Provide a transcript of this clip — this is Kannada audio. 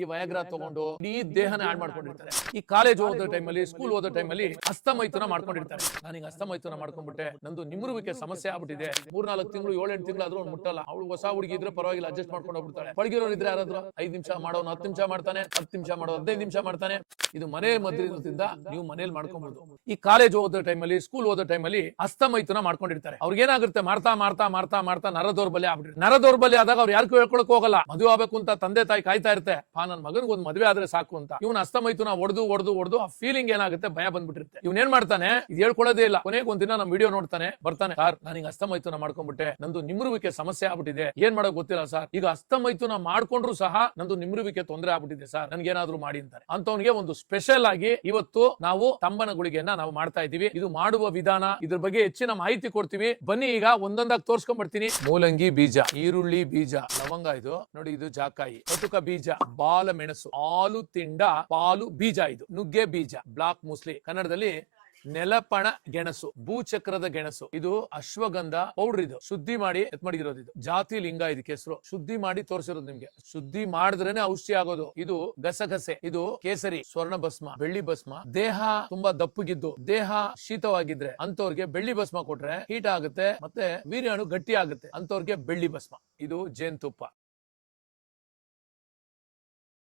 ಈ ವಯಗ್ರ ತಗೊಂಡು ಈ ದೇಹನ ಆಡ್ ಮಾಡ್ಕೊಂಡಿರ್ತಾರೆ. ಈ ಕಾಲೇಜ್ ಓದೋ ಟೈಮಲ್ಲಿ ಸ್ಕೂಲ್ ಓದೋ ಟೈಮಲ್ಲಿ ಹಸ್ತಮೈಥುನ ಮಾಡ್ಕೊಂಡಿರ್ತಾರೆ. ನಾನು ಈಗ ಹಸ್ತಮೈಥುನ ಮಾಡ್ಕೊಂಡ್ಬಿಟ್ಟೆ. ನಂದು ನಿಮ್ರುವಿಕೆ ಸಮಸ್ಯೆ ಆಗ್ಬಿಟ್ಟಿದೆ. ಮೂರ್ನಾಲ್ಕು ತಿಂಗಳು ಏಳೆಂಟು ತಿಂಗಳು ಆದ್ರೂ ಮುಟ್ಟಲ್ಲ. ಅವಳು ಹೊಸ ಹುಡುಗಿ ಇದ್ರೆ ಪರವಾಗಿಲ್ಲ ಅಡ್ಜಸ್ಟ್ ಮಾಡ್ಕೊಂಡು ಹೋಗ್ಬಿಡ್ತಾರೆ ಪಳಗಿರೋರು ಇದ್ರೆ ಯಾರಾದ್ರೂ ಐದ್ ನಿಮಿಷ ಮಾಡೋನು ಹತ್ತು ನಿಮಿಷ ಮಾಡ್ತಾನೆ ಹತ್ತು ನಿಮಿಷ ಮಾಡೋ ಹದಿನೈದು ನಿಮಿಷ ಮಾಡ್ತಾನೆ. ಇದು ಮನೆ ಮದ್ರಿಂದ ನೀವು ಮನೇಲಿ ಮಾಡ್ಕೊಬಹುದು ಈ ಕಾಲೇಜ್ ಓದೋ ಟೈಮಲ್ಲಿ ಸ್ಕೂಲ್ ಓದೋ ಟೈಮಲ್ಲಿ ಹಸ್ತಮೈಥುನ ಮಾಡ್ಕೊಂಡಿರ್ತಾರೆ ಅವ್ರಿಗೆ ಏನಾಗುತ್ತೆ ಮಾಡ್ತಾ ಮಾಡ್ತಾ ಮಾಡ್ತಾ ಮಾಡ್ತಾ ನರ ದೌರ್ಬಲ್ಯ ಆಗ್ಬಿಡ್ರಿ ನರ ದೌರ್ಬಲ್ಯ ಆದಾಗ ಅವ್ರು ಯಾರಿಗೂ ಹೇಳ್ಕೊಳಕ್ ಹೋಗಲ್ಲ. ಮದುವೆ ಆಗ್ಬೇಕು ಅಂತ ತಂದೆ ತಾಯಿ ಕಾಯ್ತಾ ಇರುತ್ತೆ. ನನ್ನ ಮಗನಿಗೆ ಒಂದು ಮದುವೆ ಆದ್ರೆ ಸಾಕು ಅಂತ. ಇವನ್ ನಾ ಒಡೆದು ಒಡೆದು ಒಡೆದು ಆ ಫೀಲಿಂಗ್ ಏನಾಗುತ್ತೆ? ಭಯ ಬಂದ್ಬಿಟ್ಟಿರುತ್ತೆ. ಇವ್ನ ಏನ್ ಮಾಡ್ತಾನೆ? ಇದು ಹೇಳ್ಕೊಳ್ಳೋದೇ ಇಲ್ಲ. ಕೊನೆಗೆ ಒಂದಿನ ನಮ್ಮ ವಿಡಿಯೋ ನೋಡ್ತಾನೆ, ಬರ್ತಾನೆ, ಸರ್ ನನಗೆ ಅಸ್ತಮೈತುನ ಮಾಡ್ಕೊಂಡ್ಬಿಟ್ಟೆ ನಂದು ನಿಮ್ರುವಿಕೆ ಸಮಸ್ಯೆ ಆಗ್ಬಿಟ್ಟಿದೆ. ಏನ್ ಮಾಡೋ ಗೊತ್ತಿಲ್ಲ ಸರ್. ಈಗ ನಾ ಮಾಡ್ಕೊಂಡ್ರು ಸಹ ನಂದು ನಿಮ್ರುವಿಕೆ ತೊಂದರೆ ಆಗ್ಬಿಟ್ಟಿದೆ ಸರ್. ನನ್ಗೆ ಏನಾದ್ರು ಮಾಡಿ ಅಂತಾರೆ. ಅಂತವನಿಗೆ ಒಂದು ಸ್ಪೆಷಲ್ ಆಗಿ ಇವತ್ತು ನಾವು ತಂಬನ ಗುಳಿಗೆಯನ್ನ ನಾವು ಮಾಡ್ತಾ ಇದ್ದೀವಿ. ಇದು ಮಾಡುವ ವಿಧಾನ. ಇದ್ರ ಬಗ್ಗೆ ಹೆಚ್ಚಿನ ಮಾಹಿತಿ ಕೊಡ್ತೀವಿ. ಬನ್ನಿ ಈಗ ಒಂದೊಂದಾಗಿ ತೋರ್ಸ್ಕೊಂಡ್ಬರ್ತೀನಿ. ಮೂಲಂಗಿ ಬೀಜ, ಈರುಳ್ಳಿ ಬೀಜ, ಲವಂಗ ಇದು. ನೋಡಿ, ಇದು ಜಾಕಾಯಿ. ಕಟುಕ ಬೀಜ ಬಾಲ ಮೆಣಸು, ಹಾಲು ತಿಂಡ, ಪಾಲು ಬೀಜ ಇದು. ನುಗ್ಗೆ ಬೀಜ, ಬ್ಲಾಕ್ ಮುಸ್ಲಿ. ಕನ್ನಡದಲ್ಲಿ ನೆಲಪಣ ಗೆಣಸು, ಭೂಚಕ್ರದ ಗೆಣಸು. ಇದು ಅಶ್ವಗಂಧ ಪೌಡರ್ ಇದು. ಶುದ್ಧಿ ಮಾಡಿ ಎತ್ ಮಾಡಿರೋದು ಇದು. ಜಾತಿ ಲಿಂಗ ಇದಕ್ಕೆ ಹೆಸರು. ಶುದ್ಧಿ ಮಾಡಿ ತೋರಿಸಿರೋದು ನಿಮ್ಗೆ. ಶುದ್ಧಿ ಮಾಡಿದ್ರೇನೆ ಔಷಧಿ ಆಗೋದು. ಇದು ಗಸಗಸೆ, ಇದು ಕೇಸರಿ, ಸ್ವರ್ಣ ಭಸ್ಮ, ಬೆಳ್ಳಿ ಭಸ್ಮ. ದೇಹ ತುಂಬಾ ದಪ್ಪಗಿದ್ದು, ದೇಹ ಶೀತವಾಗಿದ್ರೆ ಅಂತವ್ರಿಗೆ ಬೆಳ್ಳಿ ಭಸ್ಮ ಕೊಟ್ರೆ ಹೀಟ್ ಆಗುತ್ತೆ, ಮತ್ತೆ ವೀರ್ಯಾಣು ಗಟ್ಟಿ ಆಗುತ್ತೆ. ಅಂತವ್ರಿಗೆ ಬೆಳ್ಳಿ ಭಸ್ಮ. ಇದು ಜೇನುತುಪ್ಪ.